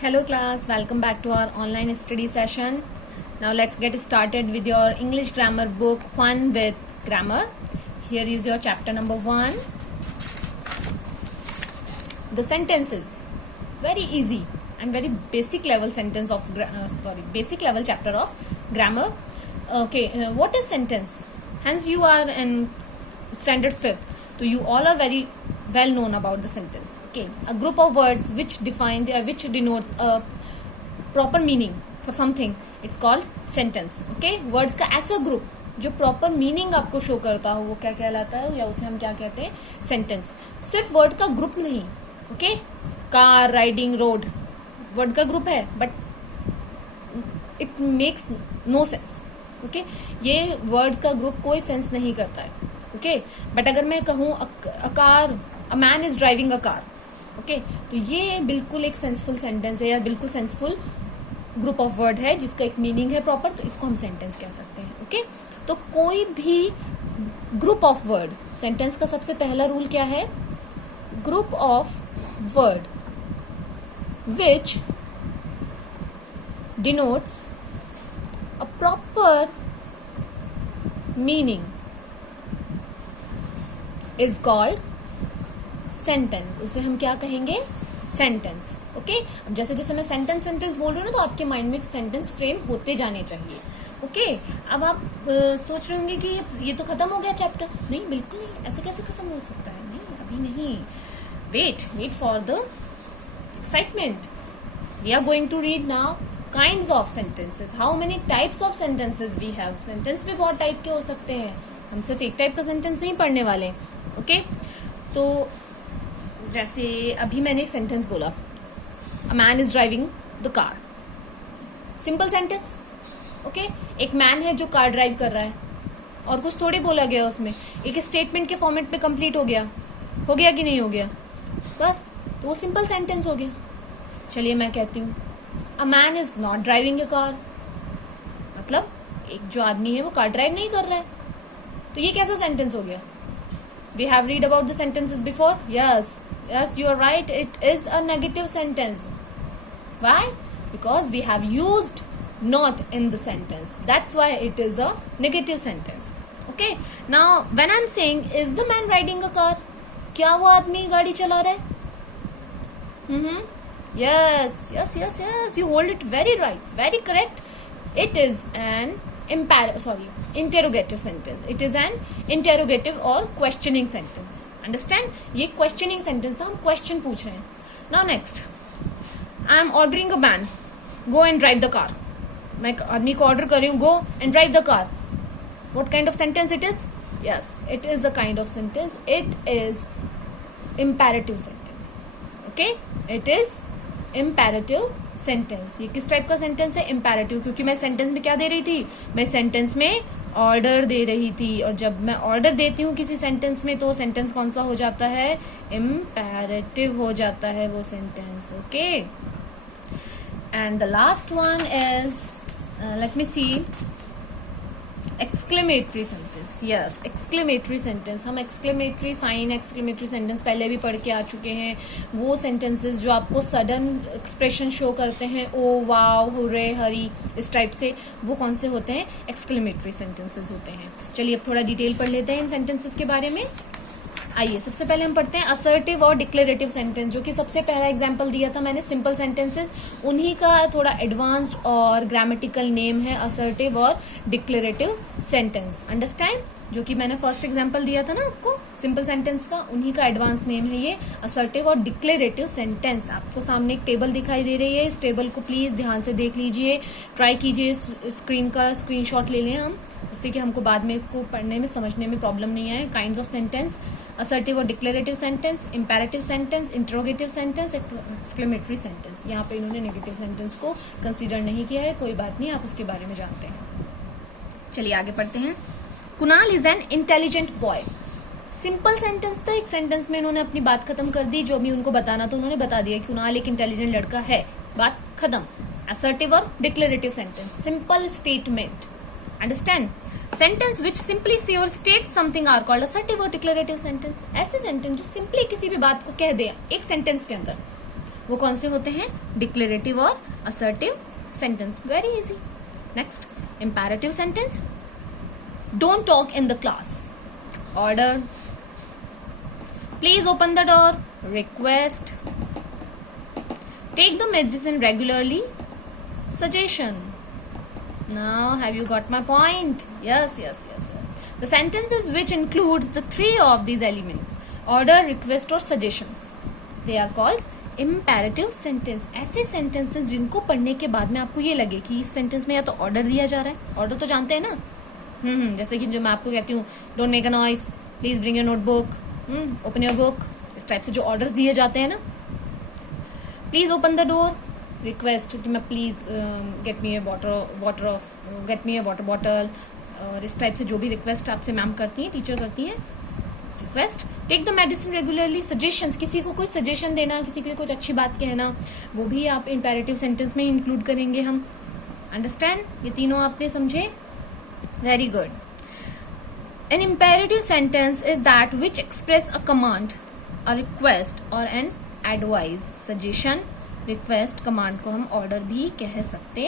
Hello class, welcome back to our online study session. Now let's get started with your English grammar book Fun with Grammar. Here is your chapter number 1. The sentences. Very easy and very basic level sentence of basic level chapter of grammar. Okay, what is sentence? Hence you are in standard 5th. So you all are very well known about the sentence. Okay, a group of words which defines which denotes a proper meaning for something, it's called sentence. Okay, words का ऐसा group जो proper meaning आपको show करता हो वो क्या कहलाता है, या उसे हम क्या कहते हैं, सेंटेंस. सिर्फ वर्ड का ग्रुप नहीं. Okay, car, riding, road word का ग्रुप है but it makes no sense. Okay, ये वर्ड का ग्रुप कोई सेंस नहीं करता है. ओके, बट अगर मैं कहूँ a car, a man is driving a car, okay, तो ये बिल्कुल एक सेंसफुल सेंटेंस है या बिल्कुल सेंसफुल ग्रुप ऑफ वर्ड है जिसका एक मीनिंग है प्रॉपर, तो इसको हम सेंटेंस कह सकते हैं. ओके, तो कोई भी ग्रुप ऑफ वर्ड, सेंटेंस का सबसे पहला रूल क्या है, group of word which denotes a proper meaning is called sentence. उसे हम क्या कहेंगे, सेंटेंस. ओके, अब जैसे जैसे मैं सेंटेंस बोल रही हूँ ना, तो आपके माइंड में सेंटेंस फ्रेम होते जाने चाहिए. ओके, अब आप सोच रहे होंगे कि ये तो खत्म हो गया चैप्टर. नहीं, बिल्कुल नहीं. ऐसे कैसे खत्म हो सकता है, नहीं, अभी नहीं. Wait for the excitement. We are going to read now kinds of sentences. How many types of sentences we have. Sentence भी बहुत टाइप के हो सकते हैं, हम सिर्फ एक टाइप का सेंटेंस नहीं पढ़ने वाले. ओके, तो जैसे अभी मैंने एक सेंटेंस बोला, अ man is driving the car. Simple sentence. Okay, एक मैन है जो कार ड्राइव कर रहा है और कुछ थोड़ी बोला गया उसमें, एक स्टेटमेंट के फॉर्मेट में कंप्लीट हो गया कि नहीं हो गया, बस. तो वो सिंपल सेंटेंस हो गया. चलिए मैं कहती हूँ, अ man is not driving a car, मतलब एक जो आदमी है वो कार ड्राइव नहीं कर रहा है. तो ये कैसा सेंटेंस हो गया. We have read about the sentences before. Yes, you are right. It is a negative sentence. Why? Because we have used not in the sentence. That's why it is a negative sentence. Okay. Now, when I'm saying, is the man riding a car? क्या वो आदमी गाड़ी चला रहा है? Yes. You hold it very right, very correct. It is an interrogative sentence. It is an interrogative or questioning sentence. Understand? ये questioning sentence है, हम question पूछ रहे हैं. Now next, I am ordering a man, go and drive the car. मैं आदमी को order कर रही हूँ, go and drive the car. What kind of sentence it is? Yes, it is a kind of sentence. It is imperative sentence. Okay, it is imperative sentence. ये किस type का sentence है, इम्पेरेटिव, क्योंकि मैं sentence में क्या दे रही थी, मैं सेंटेंस में ऑर्डर दे रही थी, और जब मैं ऑर्डर देती हूँ किसी सेंटेंस में तो सेंटेंस कौन सा हो जाता है, इम्पेरेटिव हो जाता है वो sentence. Okay, and the last one is, let me see, exclamatory sentence. Yes, exclamatory sentence. हम एक्सक्लेमेटरी साइन, एक्सक्लेमेटरी सेंटेंस पहले भी पढ़ के आ चुके हैं. वो सेंटेंसेस जो आपको सडन एक्सप्रेशन शो करते हैं, ओ वाव, हुर्रे, हरी, इस टाइप से, वो कौन से होते हैं, एक्सक्लेमेटरी सेंटेंसेस होते हैं. चलिए अब थोड़ा डिटेल पढ़ लेते हैं इन सेंटेंसेस के बारे में. आइए सबसे पहले हम पढ़ते हैं असर्टिव और डिक्लेरेटिव सेंटेंस, जो कि सबसे पहला एग्जांपल दिया था मैंने, सिंपल सेंटेंसेस. उन्हीं का थोड़ा एडवांस्ड और ग्रामेटिकल नेम है असर्टिव और डिक्लेरेटिव सेंटेंस. अंडरस्टैंड? जो कि मैंने फर्स्ट एग्जांपल दिया था ना आपको सिंपल सेंटेंस का, उन्हीं का एडवांस नेम है ये असर्टिव और डिक्लेरेटिव सेंटेंस. आपको सामने एक टेबल दिखाई दे रही है, इस टेबल को प्लीज ध्यान से देख लीजिए, ट्राई कीजिए, स्क्रीन का स्क्रीनशॉट ले लें हम, जिससे कि हमको बाद में इसको पढ़ने में समझने में प्रॉब्लम नहीं आए. काइंड्स ऑफ सेंटेंस, असर्टिव और declarative sentence, imperative sentence, interrogative sentence, exclamatory sentence. यहाँ पे इन्होंने नेगेटिव सेंटेंस को कंसीडर नहीं किया है, कोई बात नहीं, आप उसके बारे में जानते हैं. चलिए आगे पढ़ते हैं. Kunal is an intelligent boy. Simple sentence था, एक सेंटेंस में इन्होंने अपनी बात खत्म कर दी. जो भी उनको बताना था उन्होंने बता दिया, कुणाल एक इंटेलिजेंट लड़का है, बात खत्म. असर्टिव और declarative sentence, simple statement. Understand? Sentence which simply say और state something are called assertive और डिक्लेरेटिव सेंटेंस. ऐसे सेंटेंस जो सिंपली किसी भी बात को कह दे एक सेंटेंस के अंदर, वो कौन से होते हैं? डिक्लेरेटिव और assertive sentence. Very easy. Next, imperative sentence. Don't talk in the class. Order. Please open the door. Request. Take the medicine regularly. Suggestion. Now, have you got my point? Yes. The sentences which includes the three of these elements, order, request और suggestions, they are called imperative sentence. ऐसे sentences जिनको पढ़ने के बाद में आपको ये लगे कि इस sentence में या तो order दिया जा रहा है, order तो जानते हैं ना, जैसे कि जो मैं आपको कहती हूँ don't make a noise, please bring your notebook, open your book, इस टाइप से जो orders दिए जाते हैं ना, please open the door, request कि मैं please get me A water bottle, और इस टाइप से जो भी रिक्वेस्ट आपसे मैम करती हैं, टीचर करती हैं. Request. Take the medicine regularly. Suggestions, किसी को कोई सजेशन देना, किसी के लिए कुछ अच्छी बात कहना, वो भी आप इम्पेरेटिव सेंटेंस में इंक्लूड करेंगे हम. अंडरस्टैंड? ये तीनों आपने समझे? Very good. An imperative sentence is that which express a command, a request और an advice. Suggestion, request, command को हम ऑर्डर भी कह सकते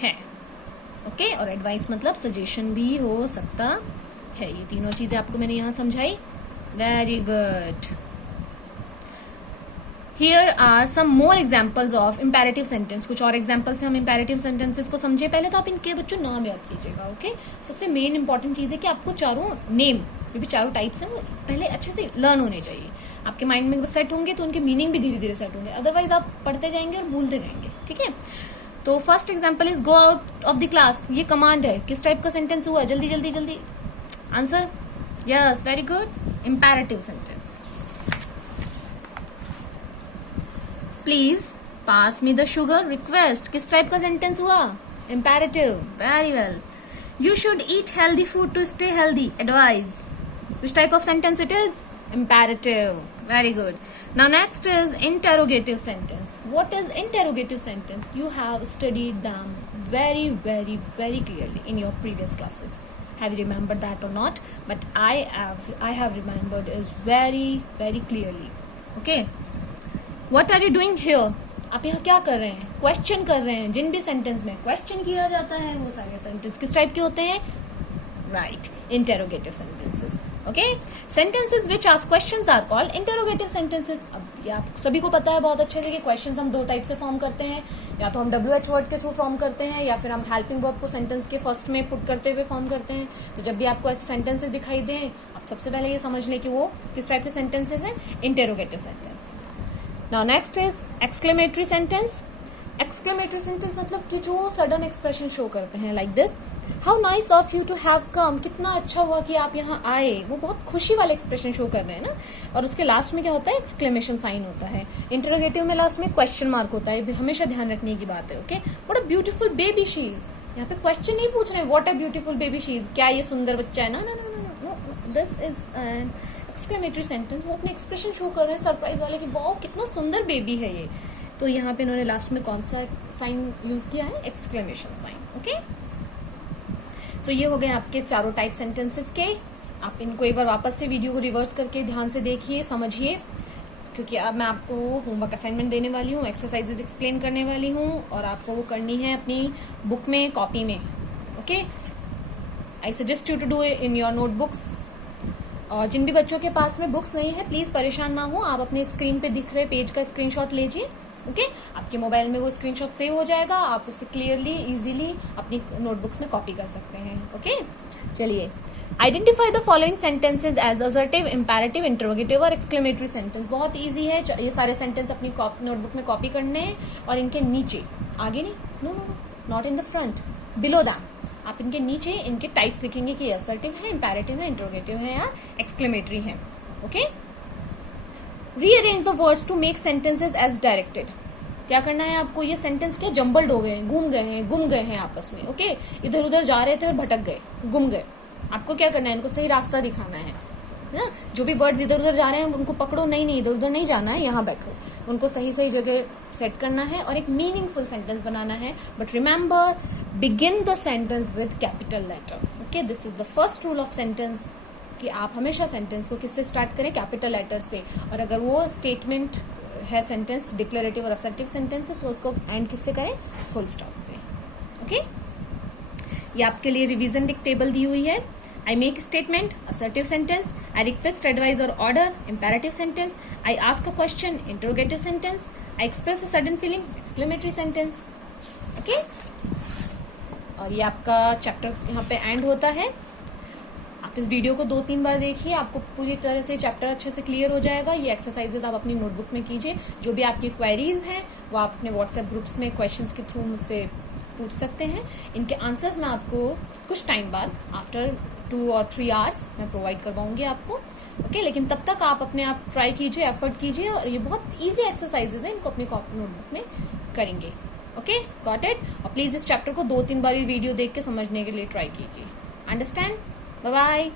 हैं. ओके. और एडवाइस मतलब सजेशन भी हो सकता है. ये तीनों चीजें आपको मैंने यहां समझाई. Very good. Here are some more examples of imperative sentence. कुछ और एग्जाम्पल से हम इम्पेरेटिव सेंटेंसेस को समझे. पहले तो आप इनके बच्चों नाम याद कीजिएगा. ओके. सबसे मेन इंपॉर्टेंट चीज है कि आपको चारों नेम, जो भी चारों टाइप्स हैं, वो पहले अच्छे से लर्न होने चाहिए. आपके माइंड में सेट होंगे तो उनके मीनिंग भी धीरे धीरे सेट होंगे. अदरवाइज आप पढ़ते जाएंगे और भूलते जाएंगे. ठीक है. तो first example is go out of the class. ये कमांड है. किस टाइप का सेंटेंस हुआ? जल्दी जल्दी जल्दी answer. Yes, very good. Imperative sentence. Please pass me the sugar. Request. किस टाइप का सेंटेंस हुआ? Imperative. Very well. You should eat healthy food to stay healthy. Advice. Which type of sentence it is? Imperative. Very good. Now next is interrogative sentence. What is interrogative sentence? You have studied them very clearly in your previous classes. Have you remembered that or not? But I have remembered is very clearly. Okay. What are you doing here? आप यहाँ क्या कर रहे हैं? Question कर रहे हैं. जिन भी सेंटेंस में क्वेश्चन किया जाता है वो सारे सेंटेंस किस टाइप के होते हैं? Right, interrogative sentences. Okay. Sentences which ask questions are called interrogative sentences. अब ये आप सभी को पता है बहुत अच्छे से कि क्वेश्चंस हम दो टाइप से फॉर्म करते हैं. या तो हम WH वर्ड के थ्रू फॉर्म करते हैं, या फिर हम हेल्पिंग वर्ब को सेंटेंस के फर्स्ट में पुट करते हुए फॉर्म करते हैं. तो जब भी आपको ऐसे सेंटेंसेस दिखाई दें, आप सबसे पहले ये समझ लें कि वो किस टाइप के सेंटेंसेस हैं? Interrogative sentence. Now next is exclamatory sentence. Exclamatory sentence मतलब कि जो सडन एक्सप्रेशन शो करते हैं, like this, how nice of you to have come. कितना अच्छा हुआ कि आप यहाँ आए. वो बहुत खुशी वाले एक्सप्रेशन शो कर रहे हैं ना. और उसके लास्ट में क्या होता है? एक्सक्लेमेशन साइन होता है. इंटरोगेटिव में लास्ट में क्वेश्चन मार्क होता है. हमेशा ध्यान रखने की बात है. Okay. What a beautiful baby she is. यहाँ पे क्वेश्चन नहीं पूछ रहे हैं what a beautiful baby she is, क्या ये सुंदर बच्चा है. No, this is an exclamatory sentence. वो अपने एक्सप्रेशन शो कर रहे हैं सरप्राइज वाले कि वाओ कितना सुंदर बेबी है ये. तो यहाँ पे इन्होंने लास्ट में कौन सा साइन यूज किया है? Exclamation sign. ओके. तो ये हो गए आपके चारों टाइप सेंटेंसेस के. आप इनको एक बार वापस से वीडियो को रिवर्स करके ध्यान से देखिए, समझिए, क्योंकि अब मैं आपको होमवर्क असाइनमेंट देने वाली हूँ, एक्सरसाइजेस एक्सप्लेन करने वाली हूँ, और आपको वो करनी है अपनी बुक में, कॉपी में. Okay. I suggest you to do in your notebooks. और जिन भी बच्चों के पास में बुक्स नहीं है, प्लीज परेशान ना हो. आप अपने स्क्रीन पे दिख रहे पेज का स्क्रीनशॉट लीजिए. ओके. आपके मोबाइल में वो स्क्रीनशॉट सेव हो जाएगा. आप उसे क्लियरली इजीली अपनी नोटबुक्स में कॉपी कर सकते हैं. ओके. चलिए, identify the following sentences as assertive, imperative, interrogative और एक्सक्लेमेटरी सेंटेंस. बहुत इजी है. ये सारे सेंटेंस अपनी नोटबुक में कॉपी करने हैं, और इनके नीचे, आगे नहीं, no, not in the front, below them, आप इनके नीचे इनके टाइप्स लिखेंगे कि असर्टिव है, इंपैरेटिव है, इंटरोगेटिव है या एक्सक्लेमेटरी है. Okay. Rearrange the words to make sentences as directed. क्या करना है आपको? ये सेंटेंस क्या जम्बल्ड हो गए हैं, गुम गए हैं आपस में. ओके. इधर उधर जा रहे थे और भटक गए, गुम गए. आपको क्या करना है? इनको सही रास्ता दिखाना है ना. जो भी वर्ड्स इधर उधर जा रहे हैं उनको पकड़ो. नहीं, इधर उधर नहीं जाना है, यहाँ बैठो. उनको सही जगह सेट करना है और एक मीनिंगफुल सेंटेंस बनाना है. But remember, begin the sentence with capital letter. Okay. This is the first rule of sentence, कि आप हमेशा सेंटेंस को किससे स्टार्ट करें? कैपिटल लेटर से. और अगर वो स्टेटमेंट है सेंटेंस डिक्लेरेटिव और असर्टिव सेंटेंस, तो उसको एंड किससे करें, फुल स्टॉप से। ओके, ये आपके लिए रिवीजन टेबल दी हुई है। I make statement, assertive sentence. I request, advise or order, imperative sentence. I ask a question, interrogative sentence. I express a sudden feeling, exclamatory sentence. Okay? और ये आपका chapter यहाँ पे एंड होता है। आप इस वीडियो को 2-3 बार देखिए, आपको पूरी तरह से चैप्टर अच्छे से क्लियर हो जाएगा। ये एक्सरसाइजेज आप अपनी नोटबुक में कीजिए। जो भी आपकी क्वेरीज हैं वो आप अपने व्हाट्सएप ग्रुप्स में क्वेश्चंस के थ्रू मुझसे पूछ सकते हैं। इनके आंसर्स मैं आपको कुछ टाइम बाद आफ्टर 2 और 3 आवर्स मैं प्रोवाइड करवाऊंगी आपको। ओके, लेकिन तब तक आप अपने आप ट्राई कीजिए, एफर्ट कीजिए, और ये बहुत इजी एक्सरसाइजेज है, इनको अपनी नोटबुक में करेंगे। Okay, got it. और प्लीज इस चैप्टर को 2-3 बार ये वीडियो देख के समझने के लिए ट्राई कीजिए। अंडरस्टैंड? Bye bye.